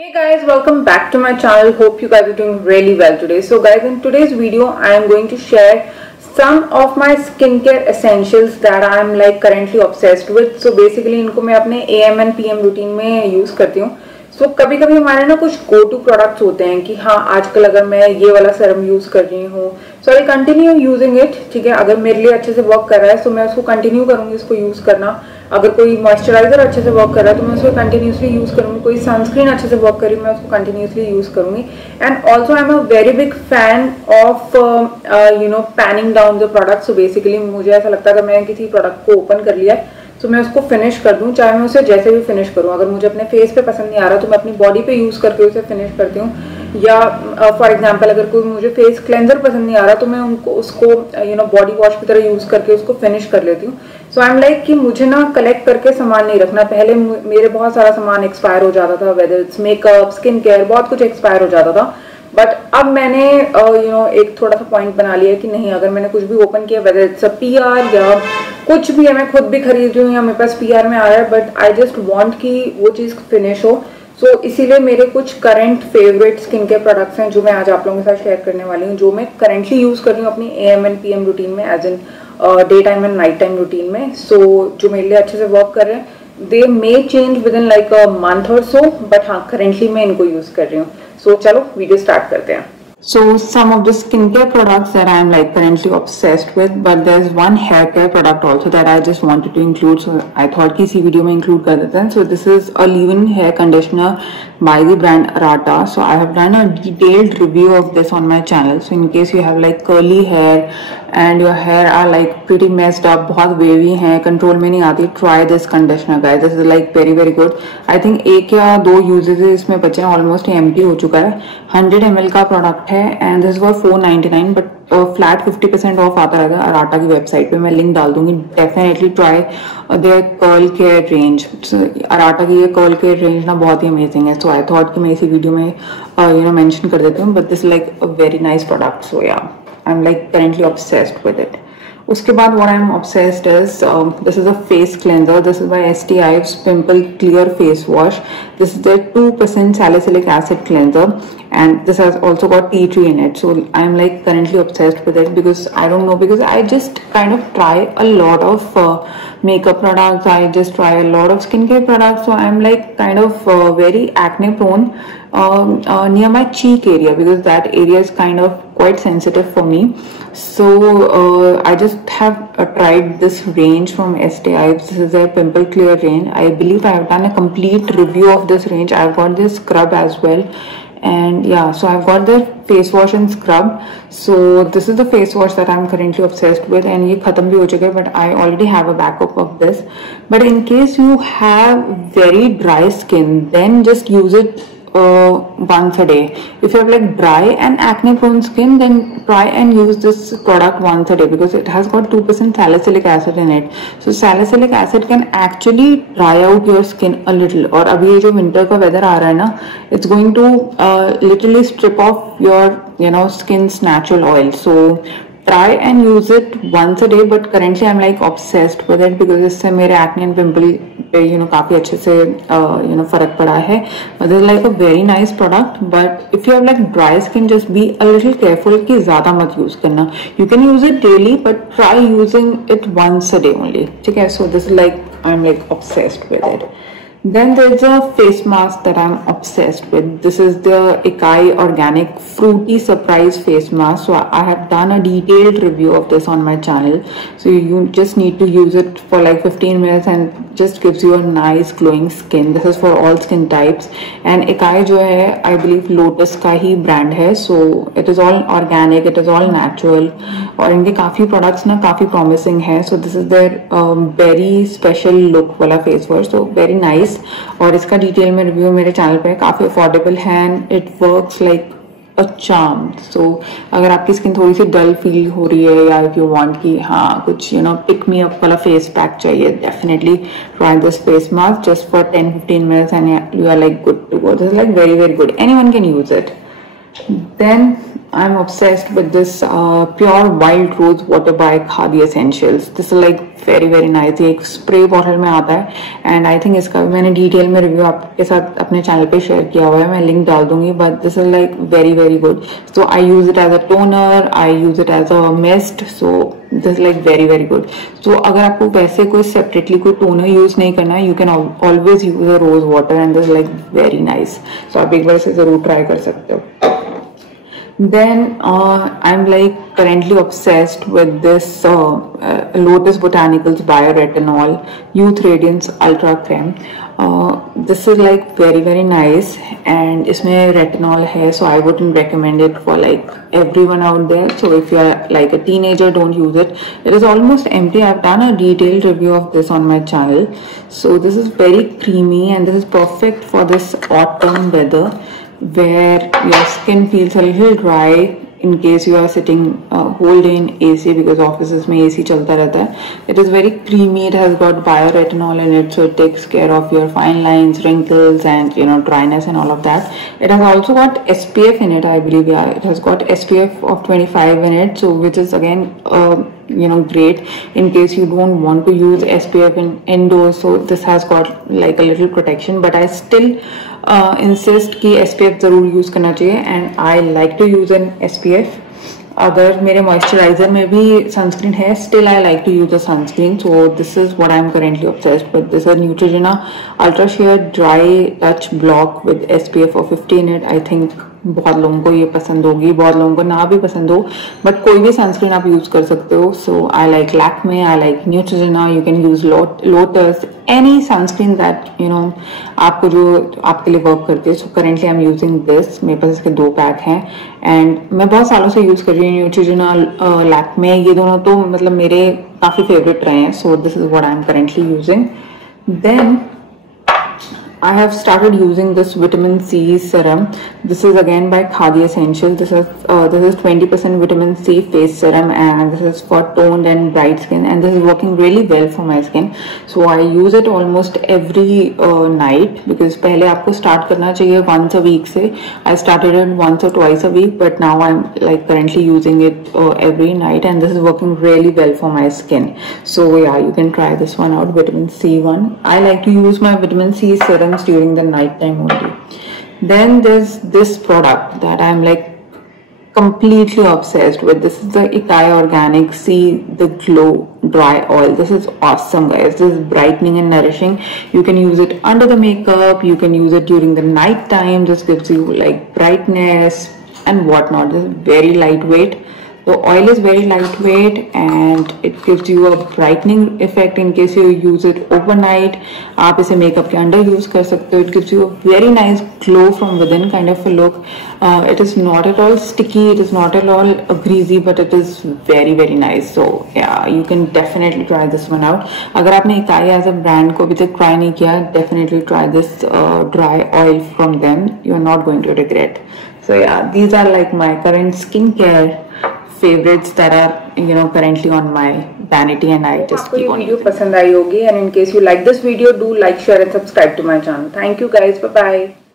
Hey guys, welcome back to my channel. Hope you guys are doing really well today. So guys, in today's video I am going to share some of my skincare essentials that I am like currently obsessed with. So basically इनको मैं अपने AM and PM routine में use करती हूँ. So कभी कभी हमारे ना कुछ गो टू प्रोडक्ट्स होते हैं कि हाँ आजकल अगर मैं ये वाला सीरम यूज कर रही हूँ सो आई कंटिन्यू यूजिंग इट. ठीक है, अगर मेरे लिए अच्छे से वर्क कर रहा है तो मैं उसको कंटिन्यू करूंगी इसको यूज करना. अगर कोई मॉइस्चराइजर अच्छे से वर्क कर रहा है तो मैं उसको कंटिन्यूसली यूज करूंगी. कोई सनस्क्रीन अच्छे से वर्क करी मैं उसको कंटिन्यूसली यूज करूंगी. And also I am a very big fan of panning down the product. So basically मुझे ऐसा लगता है अगर मैं किसी प्रोडक्ट को ओपन कर लिया है तो मैं उसको फिनिश कर दूं, चाहे मैं उसे जैसे भी फिनिश करूं. अगर मुझे अपने फेस पे पसंद नहीं आ रहा तो मैं अपनी बॉडी पे यूज करके उसे फिनिश करती हूँ. या फॉर एग्जांपल अगर कोई मुझे फेस क्लेंजर पसंद नहीं आ रहा तो मैं उसको बॉडी वॉश की तरह यूज करके उसको फिनिश कर लेती हूँ. सो आई एम लाइक कि मुझे ना कलेक्ट करके सामान नहीं रखना. पहले मेरे बहुत सारा सामान एक्सपायर हो जाता था, whether it's makeup, skin care, बहुत कुछ एक्सपायर हो जाता था. बट अब मैंने एक थोड़ा सा पॉइंट बना लिया कि नहीं, अगर मैंने कुछ भी ओपन किया वेदर इट्स अ PR या कुछ भी है, मैं खुद भी खरीद रही हूँ या मेरे पास PR में आ रहा है, बट आई जस्ट वांट कि वो चीज़ फिनिश हो. सो इसीलिए मेरे कुछ current favourite skin care products हैं जो मैं आज आप लोगों के साथ शेयर करने वाली हूँ, जो मैं करंटली यूज़ कर रही हूँ अपनी AM एंड PM रूटीन में, as in day time and night time routine में. सो जो मेरे लिए अच्छे से वर्क कर रहे हैं, they may change with in like a month और सो, बट हाँ करेंटली मैं इनको यूज़ कर रही हूँ. सो चलो वीडियो स्टार्ट करते हैं. So some of the skincare products that I am like currently obsessed with, but there's one hair care product also that I just wanted to include. So I thought कि इसी video में include कर देते हैं. So this is a leave-in hair conditioner by the brand Arata. So I have done a detailed review of this on my channel. So in case you have like curly hair and your hair are like pretty messed up, बहुत wavy हैं, control में नहीं आती, try this conditioner guys. This is like very good. I think एक या दो uses इसमें बचे हैं, ऑलमोस्ट एम्प्टी हो चुका है. 100 ml का प्रोडक्ट है and this for 499, but flat 50% of आता रहेगा अराटा की वेबसाइट पे. मैं लिंक डाल दूंगी. Definitely try their curl care range. Arata की ये कर्ल केयर रेंज ना बहुत ही अमेजिंग है. सो आई थॉट कि मैं इसी वीडियो में मेंशन कर देती हूँ, but this like a very nice product. So yeah I am like currently obsessed with it. उसके बाद what I'm obsessed is this is a face cleanser. This is by ST Ives Pimple Clear Face Wash. This is the 2% salicylic acid cleanser and this has also got tea tree in it. So I'm like currently obsessed with it because I don't know, because I just kind of try a lot of makeup products. I just try a lot of skincare products. So I'm like kind of very acne prone near my cheek area because that area is kind of quite sensitive for me. So I just have tried this range from ST Ives. This is their Pimple Clear range. I believe I have done a complete review of this range. I've got this scrub as well. And yeah, so I've got the face wash and scrub. So this is the face wash that I'm currently obsessed with, and ये खत्म भी हो चुका है, but I already have a backup of this. But in case you have very dry skin, then just use it once a day. If you have like dry and acne prone skin, then try and use this product once a day because it has got 2% salicylic acid in it. So salicylic acid can actually dry out your skin a little. और अभी ये जो winter का weather आ रहा है ना, it's going to literally strip off your skin's natural oil. So try and use it once a day, but currently I'm like obsessed with it because इससे मेरे acne and pimple पे काफी अच्छे से फर्क पड़ा है. This is like a very nice product, but if you have like dry skin, just be a little careful कि ज्यादा मत use करना. You can use it daily, but try using it once a day only. ठीक है? So this is like I'm like obsessed with it. Then there's a face mask that I'm obsessed with. This is the Ikai Organic Fruity Surprise Face Mask. So I have done a detailed review of this on my channel. So you just need to use it for like 15 minutes and just gives you a nice glowing skin. This is for all skin types. And Ikai जो है, I believe Lotus का ही brand है. So it is all organic, it is all natural. और इनके काफी products ना काफी promising है. So this is their very special look वाला face wash. So very nice. और इसका डिटेल में रिव्यू मेरे चैनल पे है. काफी अफोर्डेबल है and it works like a charm. So अगर आपकी स्किन थोड़ी सी डल फील हो रही है या इफ यू वांट कि हाँ कुछ पिक मी अप वाला फेस पैक चाहिए, definitely try this face mask just for 10-15 minutes and you are like good to go. This is like very good. Anyone can use it. Then I'm obsessed with this pure wild rose water by Khadi Essentials. This is like very nice. ये एक spray bottle में आता है and I think इसका मैंने detail में review आपके साथ अपने चैनल पे शेयर किया हुआ है, मैं लिंक डाल दूंगी. But this is like very good. So I use it as a toner, I use it as a mist. So this is like very good. So अगर आपको वैसे कोई सेपरेटली कोई टोनर यूज नहीं करना है, you can always use a rose water and this like very nice. So आप एक बार इसे जरूर ट्राई कर सकते हो. Then I'm like currently obsessed with this Lotus Botanicals Bioretinol Youth Radiance Ultra Creme. This is like very nice and इसमें retinol है, so I wouldn't recommend it for like everyone out there. So if you are like a teenager, don't use it. It is almost empty. I've done a detailed review of this on my channel. So this is very creamy and this is perfect for this autumn weather where your skin feels a little dry in case you are sitting whole day in AC because offices में AC चलता रहता है. It is very creamy. It has got bioretinol in it, so it takes care of your fine lines, wrinkles, and dryness and all of that. It has also got SPF in it, I believe. Yeah, it has got SPF of 25 in it, so which is again great in case you don't want to use SPF in indoors. So this has got like a little protection, but I still insist कि SPF जरूर use करना चाहिए and I like to use an SPF. अगर मेरे moisturiser में भी sunscreen है, still I like to use the sunscreen. So this is what I'm currently obsessed with. This is Neutrogena Ultra Sheer Dry Touch Block with SPF of 50 in it. I think बहुत लोगों को ये पसंद होगी, बहुत लोगों को ना भी पसंद हो, बट कोई भी सनस्क्रीन आप यूज कर सकते हो. So I like Lakme, I like Neutrogena. You can use Lotus, any sunscreen that आपको जो आपके लिए वर्क करती है. So currently I am using this. मेरे पास इसके 2 पैक हैं एंड मैं बहुत सालों से यूज कर रही हूँ न्यूट्रोजेना, लैक्मे. ये दोनों तो मतलब मेरे काफी फेवरेट रहे हैं. So this is what I am currently using. Then I have started using this vitamin C serum. This is again by Khadi Essentials. This is 20% vitamin C face serum and this is for toned and bright skin and this is working really well for my skin. So I use it almost every night because पहले आपको start करना चाहिए once a week से. I started it once or twice a week but now I'm like currently using it every night and this is working really well for my skin. So yeah, you can try this one out, vitamin C one. I like to use my vitamin C serum during the night time only. Then there's this product that I'm like completely obsessed with. This is the Ikai Organic See the Glow Dry Oil. This is awesome, guys. This is brightening and nourishing. You can use it under the makeup, you can use it during the night time. This gives you like brightness and whatnot. This is very lightweight. The oil is very lightweight and it gives you a brightening effect in case you use it overnight. आप इसे makeup के under use कर सकते हो. It gives you a very nice glow from within kind of a look. It is not at all sticky, it is not at all greasy, but it is very nice. So yeah, you can definitely try this one out. अगर आपने इकाई as a brand को अभी तक try नहीं किया, definitely try this dry oil from them. You are not going to regret. So yeah, these are like my current skincare favorites that are currently on my vanity and I just keep on using. पसंद आई होगी and in case you like this video, do like, share and subscribe to my channel. Thank you guys. Bye bye.